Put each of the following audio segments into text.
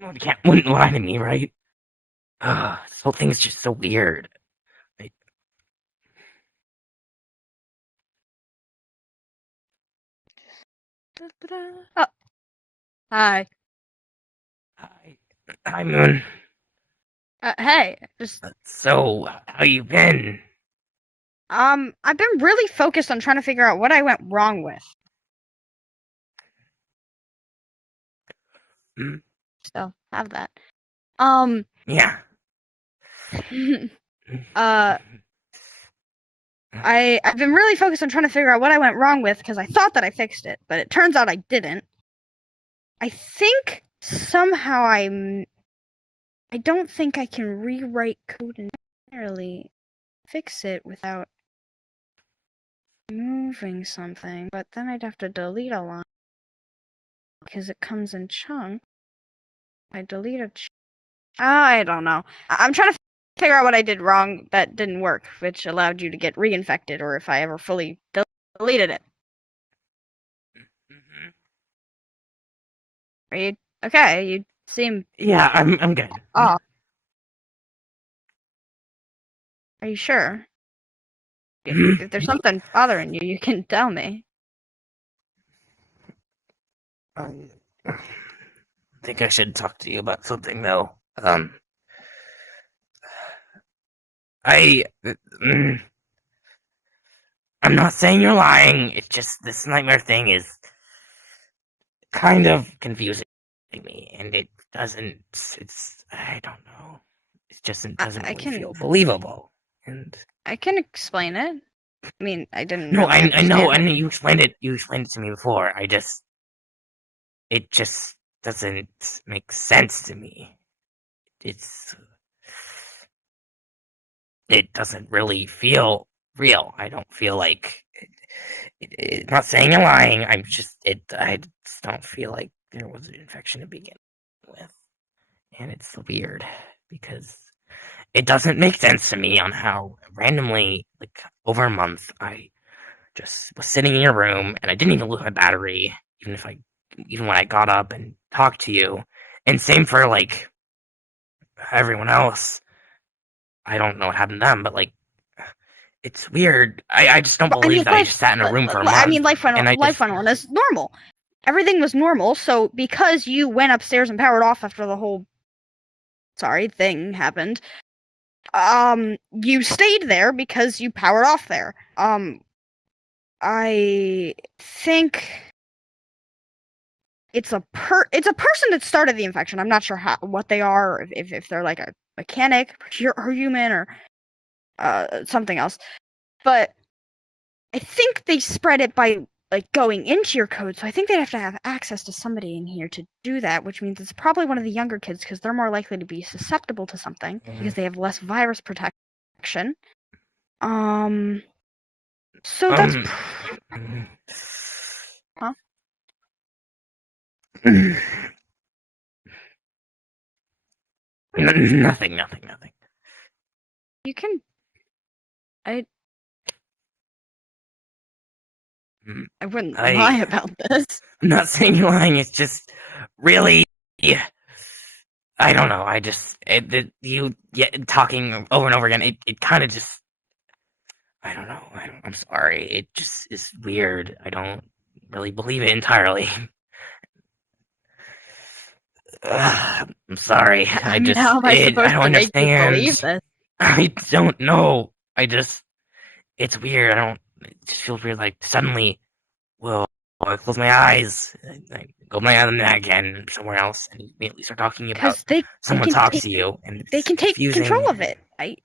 You wouldn't lie to me, right? This whole thing's just so weird. I, Oh, hi. Hi, Moon. Hey, just So, how you been? I've been really focused on trying to figure out what I went wrong with. Hmm? So have that. Yeah. I've been really focused on trying to figure out what I went wrong with because I thought that I fixed it, but it turns out I didn't. I think somehow I don't think I can rewrite code entirely, fix it without moving something, but then I'd have to delete a line because it comes in chunks. I delete a I don't know. I'm trying to figure out what I did wrong that didn't work, which allowed you to get reinfected, or if I ever fully deleted it. Are you okay? You seem. Yeah, I'm good. Oh. Are you sure? If there's something bothering you, you can tell me. I think I should talk to you about something, though. I. I'm not saying you're lying. It's just this nightmare thing is kind of confusing me, and it doesn't. It's. I don't know. It just doesn't really feel believable. And I can explain it. I mean, I didn't. No, really I know. understand I it. know you explained it. You explained it to me before. It just doesn't make sense to me. It doesn't really feel real. I don't feel like. Not saying you're lying. I just don't feel like there was an infection to begin with, and it's weird because it doesn't make sense to me on how randomly, like over a month, I just was sitting in your room and I didn't even lose my battery, even when I got up and talked to you. And same for like everyone else. I don't know what happened to them, but like it's weird. I just don't believe that I just sat in a room for a month. I mean, life went on as normal. Everything was normal. So because you went upstairs and powered off after the whole thing happened, you stayed there because you powered off there. I think it's a person that started the infection. I'm not sure what they are, if they're like a mechanic or human or something else. But I think they spread it by like going into your code. So I think they'd have to have access to somebody in here to do that, which means it's probably one of the younger kids because they're more likely to be susceptible to something because they have less virus protection. So that's. Huh? Nothing. You can. I wouldn't lie about this. I'm not saying you're lying. It's just really. I don't know. You talking over and over again. It kind of just. I don't know. I'm sorry. It just is weird. I don't really believe it entirely. I'm sorry. I mean, how am I supposed to make you believe this? I don't know. It's weird. It just feels weird. Like suddenly, well, I close my eyes, I go my other again somewhere else, and you immediately start talking about someone talks to you, and they can take control of it. I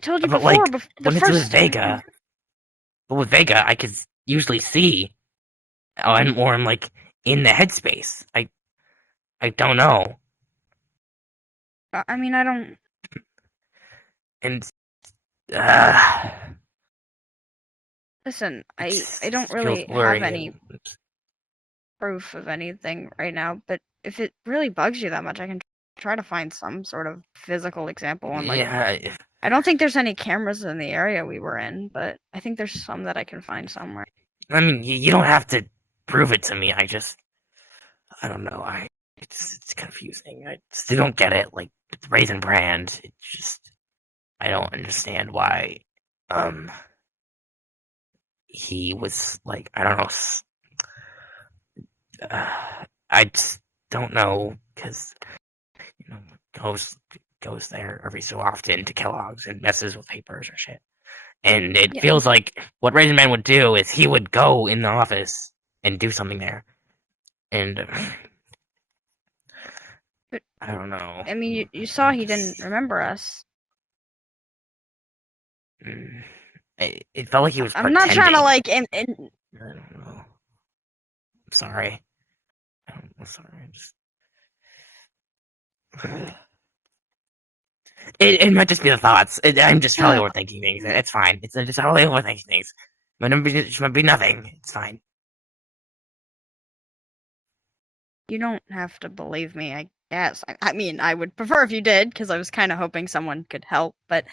told you before. Like, when it's with Vega, but with Vega, I could usually see, or I'm like in the headspace. I don't know. I mean, I don't. And listen, I don't really have any proof of anything right now, but if it really bugs you that much, I can try to find some sort of physical example. And like, I don't think there's any cameras in the area we were in, but I think there's some that I can find somewhere. I mean, you don't have to prove it to me. I just I don't know. It's confusing. I still don't get it. Like with Raisin Brand, it just I don't understand why. He was like I don't know. I just don't know because you know goes there every so often to Kellogg's and messes with papers or shit. And it feels like what Raisin Man would do is he would go in the office and do something there. And But, I don't know. I mean, you saw he didn't remember us. It felt like he was I'm pretending. not trying to like. I don't know. I'm sorry. I'm sorry. It might just be the thoughts. I'm just probably overthinking things. It's fine. It's just totally overthinking things. It might be nothing. It's fine. You don't have to believe me, I guess. I mean, I would prefer if you did, because I was kind of hoping someone could help. But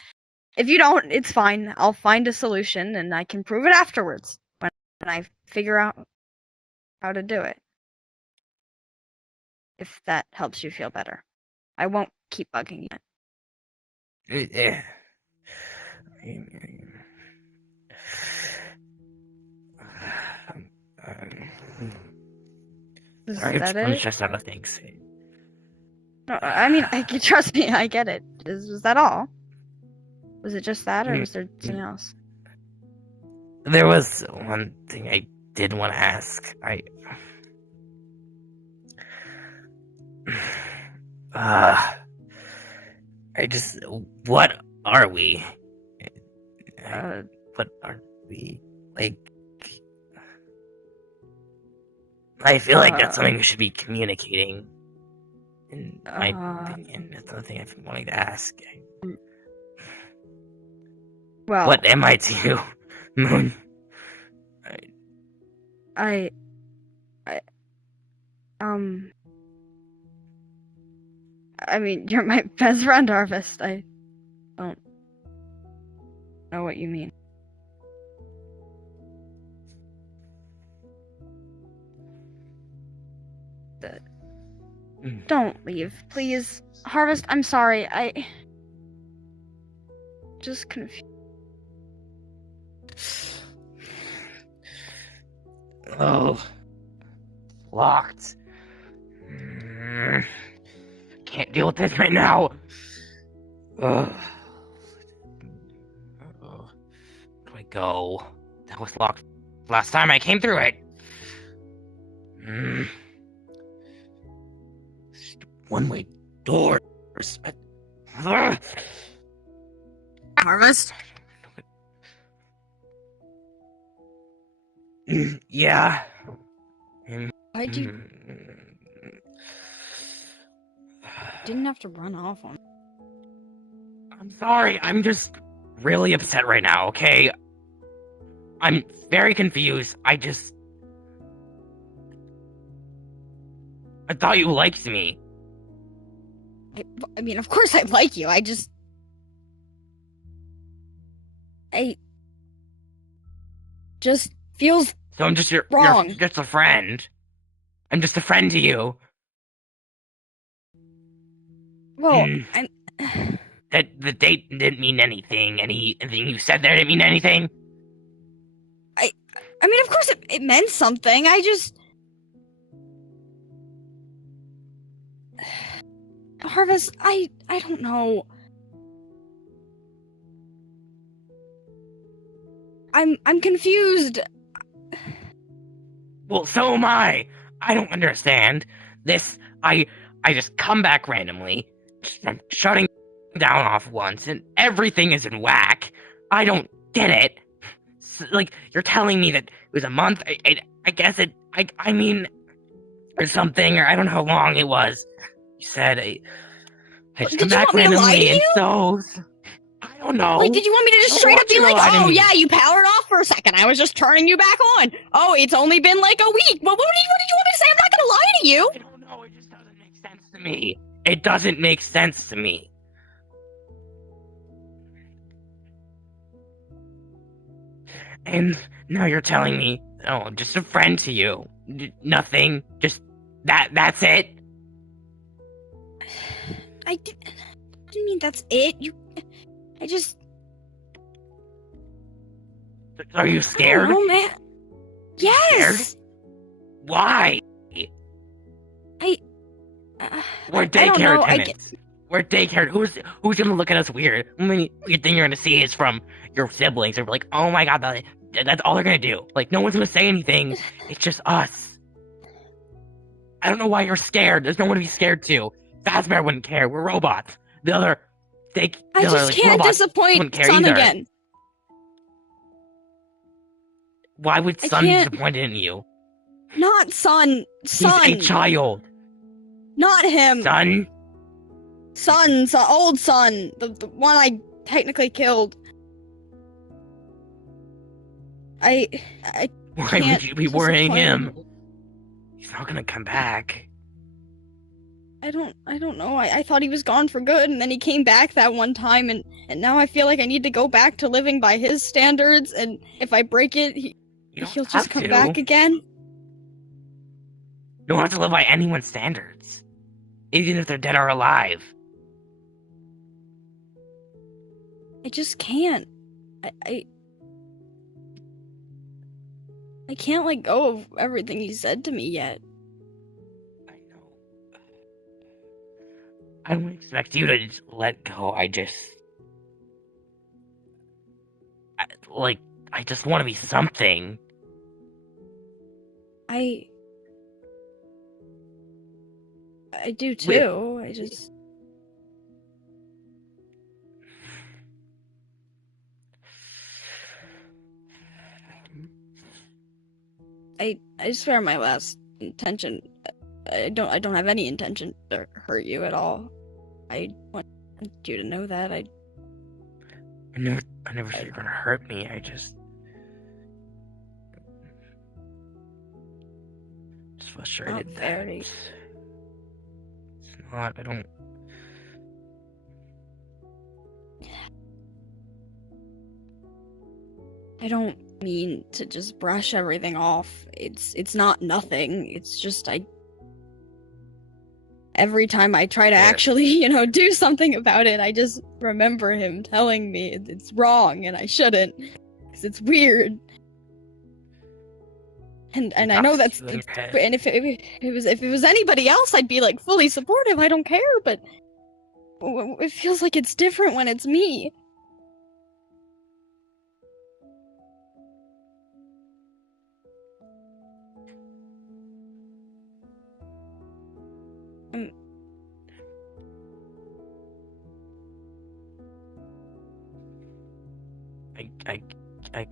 if you don't, it's fine. I'll find a solution, and I can prove it afterwards when I figure out how to do it. If that helps you feel better. I won't keep bugging you. Yeah. I'm stressed out of things. No, I mean, trust me, I get it. Was that all? Was it just that, or was there something else? There was one thing I did want to ask. What are we? What are we? Like, I feel like that's something we should be communicating. In my opinion, that's the thing I've been wanting to ask. Well, what am I to you, Moon? I mean, you're my best friend, Harvest. I don't know what you mean. Don't leave, please. Harvest, I'm sorry. I just confused. Oh. Locked. Can't deal with this right now. Where do I go? That was locked last time I came through it. One-way doors. Harvest? Yeah. Why'd you... Didn't have to run off on... I'm sorry, I'm just really upset right now, okay? I'm very confused. I thought you liked me. I mean, of course I like you, just feels So I'm just wrong. You're just a friend. I'm just a friend to you. Well, That the date didn't mean anything. Anything you said there didn't mean anything. I mean, of course it meant something. Harvest, I don't know. I'm confused. Well, so am I. I don't understand this. I just come back randomly. I'm shutting down off once, and everything is in whack. I don't get it. Like, you're telling me that it was a month. I guess it. I mean, or something, or I don't know how long it was. You said I just come back randomly, and so I don't know. Like, did you want me to just straight up be like, oh yeah, you powered off for a second. I was just turning you back on. Oh, it's only been like a week. What did you want me to say? I'm not gonna lie to you. I don't know. It just doesn't make sense to me. It doesn't make sense to me. And now you're telling me, oh, I'm just a friend to you. Nothing. Just That's it? I didn't mean that's it. I just... Are you I scared? don't know, man. Yes! Scared? Why? We're I don't daycare know. attendants. We're daycare. Who's gonna look at us weird? The only weird thing you're gonna see is from your siblings. They're like, oh my god, that's all they're gonna do. Like, no one's gonna say anything. It's just us. I don't know why you're scared. There's no one to be scared to. Fazbear wouldn't care. We're robots. The other, I just like, can't robots disappoint wouldn't care Son either. again. Why would I Son be can't- disappointed in you? Not Son. Son. He's a child. Not him. Son? Old Son. The one I technically killed. I Why can't would you be worrying disappoint him? He's not gonna come back. I don't know. I thought he was gone for good, and then he came back that one time, and now I feel like I need to go back to living by his standards, and if I break it, he'll just come back again. You don't have to live by anyone's standards. Even if they're dead or alive. I just can't. I can't let go of everything he said to me yet. I know. I don't expect you to just let go. I just want to be something. I do too. I swear my last intention, I don't have any intention to hurt you at all. I want you to know that. I never said you're gonna hurt me. I just frustrated Not that very. it's not. I don't. I don't mean to just brush everything off. It's not nothing. It's just every time I try to actually, do something about it, I just remember him telling me it's wrong and I shouldn't, because it's weird. And I know and if it was anybody else, I'd be like fully supportive. I don't care, but it feels like it's different when it's me.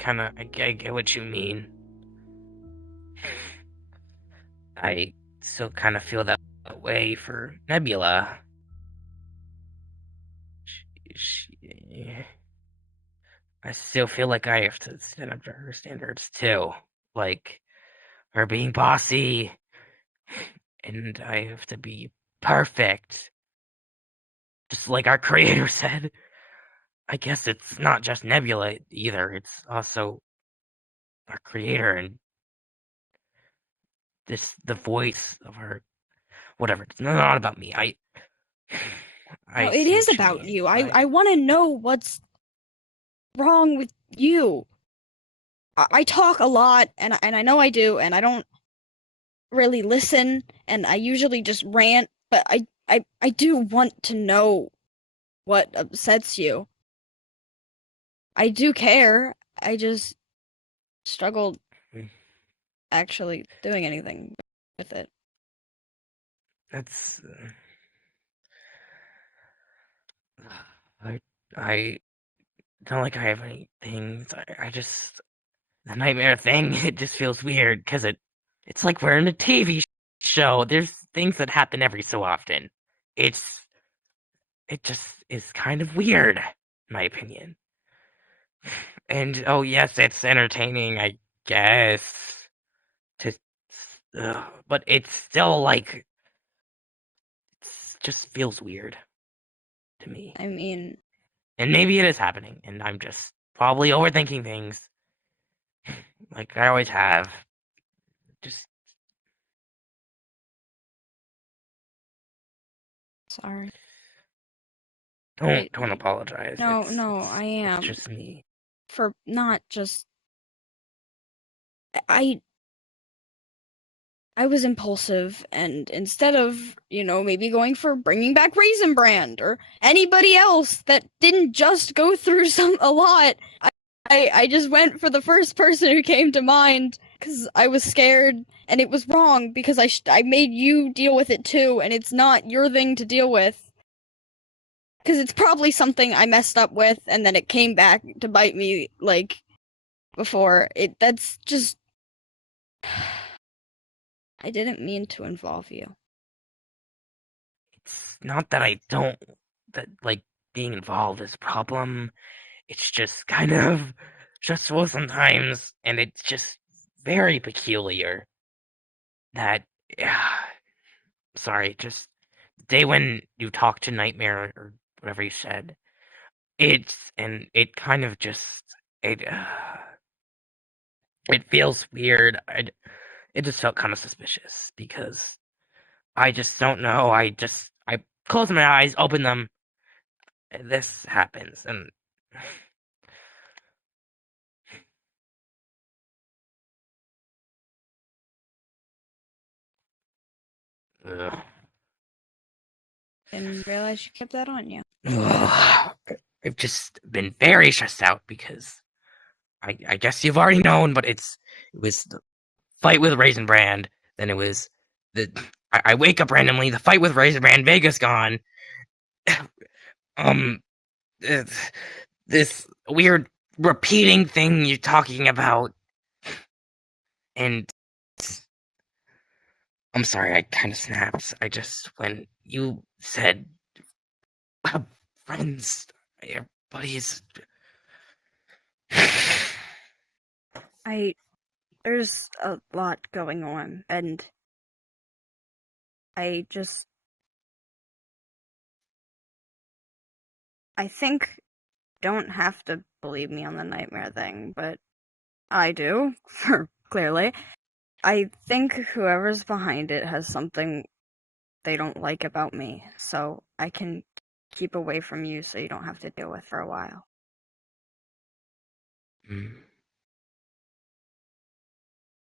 I get what you mean. I still kind of feel that way for Nebula. I still feel like I have to stand up to her standards too. Like, her being bossy, and I have to be perfect. Just like our creator said. I guess it's not just Nebula either, it's also our creator and the voice of her. Whatever. It's not about me. No, it is about you. I want to know what's wrong with you. I talk a lot, and I know I do, and I don't really listen, and I usually just rant, but I do want to know what upsets you. I do care. I just struggled actually doing anything with it. That's I don't like I have any things. I just the nightmare thing. It just feels weird because it's like we're in a TV show. There's things that happen every so often. It just is kind of weird, in my opinion. And oh yes, it's entertaining, I guess. To, but it's still like it just feels weird to me. I mean, and maybe it is happening, and I'm just probably overthinking things, like I always have. Just Sorry. Don't apologize. No, I am. It's just me. For not just... I was impulsive, and instead of, maybe going for bringing back Raisin Brand or anybody else that didn't just go through a lot, I just went for the first person who came to mind because I was scared, and it was wrong because I made you deal with it too, and it's not your thing to deal with. Because it's probably something I messed up with, and then it came back to bite me, before. That's just... I didn't mean to involve you. It's not that being involved is a problem. It's just kind of stressful sometimes, and it's just very peculiar that, sorry, just the day when you talked to Nightmare or whatever you said, it kind of just, it feels weird. It just felt kind of suspicious because I just don't know. I close my eyes, open them, and this happens, and ugh. Didn't realize you kept that on you. I've just been very stressed out because I guess you've already known, but it was the fight with Raisin Brand, then it was I wake up randomly, the fight with Raisin Brand, Vegas gone. This weird repeating thing you're talking about, and I'm sorry, I kind of snapped. When you said friends, your buddies. There's a lot going on, and I think you don't have to believe me on the nightmare thing, but I do, clearly. I think whoever's behind it has something they don't like about me, so I can keep away from you so you don't have to deal with for a while.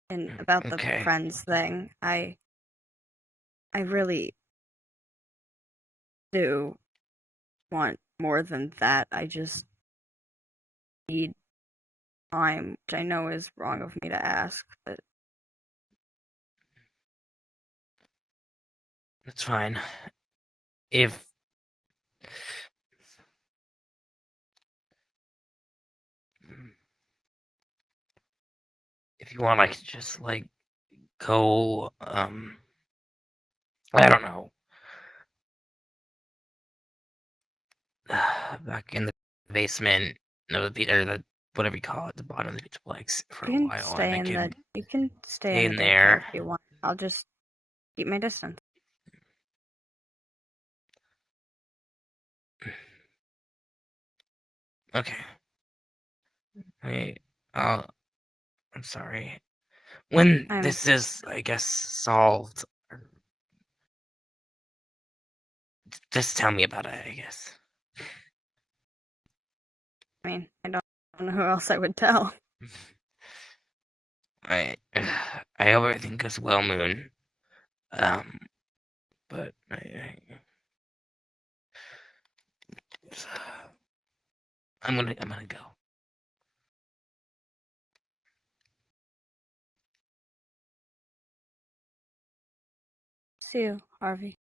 And about the Okay. friends thing, I really do want more than that. I just need time, which I know is wrong of me to ask, but That's fine. If you want, I could just go. I don't know. Back in the basement, or the whatever you call it, the bottom of the Pizzaplex for a while, and you can stay stay in in the there. daycare if you want. I'll just keep my distance. Okay. I'm sorry. When this is, I guess, solved, just tell me about it, I guess. I mean, I don't know who else I would tell. I hope everything goes well, Moon. But I'm gonna go. See you, Harvey.